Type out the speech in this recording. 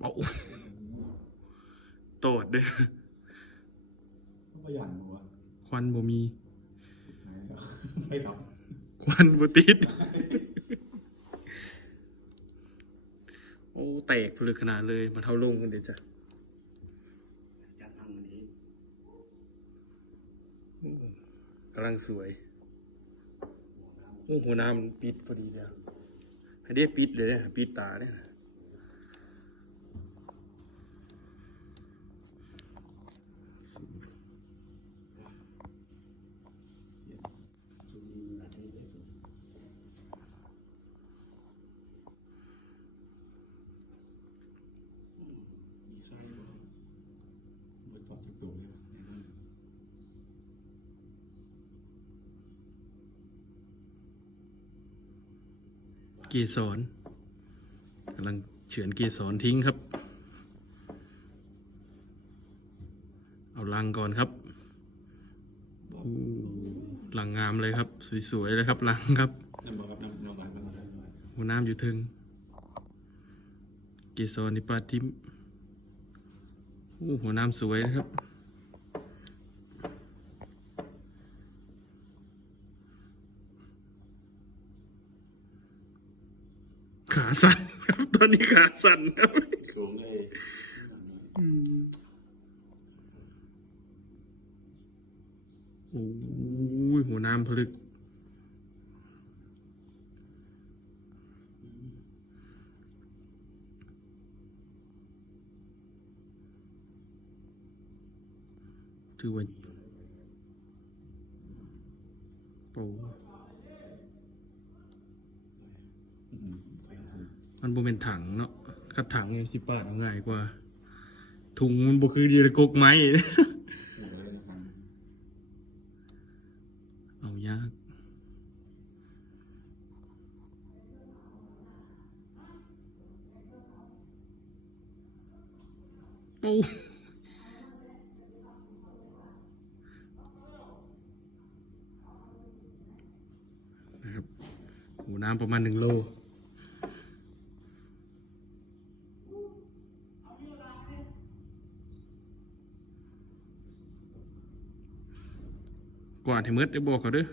เอาโตดเด้อก็อย่างหัวควันบ่มี ไม่ดับ ควันบ่ติด โอ้แตกพลึกขนาดเลยมาเท่าลงกันเดี๋ยวจ้ะจัดทางอันนี้กำลังสวยโอ้หัวน้ำมันปิดพอดีเดียวให้ได้ปิดเลยเนี่ยปิดตาเนี่ยเกสรกำลังเฉือนเกสรทิ้งครับ เอารังก่อนครับรังงามเลยครับสวยๆเลยครับรังครับหัวน้ำอยู่ถึงเกสรนิปาทิมหัวน้ำสวยนะครับขาสั่นครับตอนนี้ขาสั่นครับสูงเลยโอ้ยหัวน้ำผลึกถือว่าโอ้มันบ่เป็นถังเนาะคัดถังยัง10 บาทเอาง่ายกว่าถุงมันบ่คืออยู่ในกกไม้ เอายากโอ้นะครับหูน้ำประมาณ1 โลกว่าดให้หมดได้บอกเขาเด้อ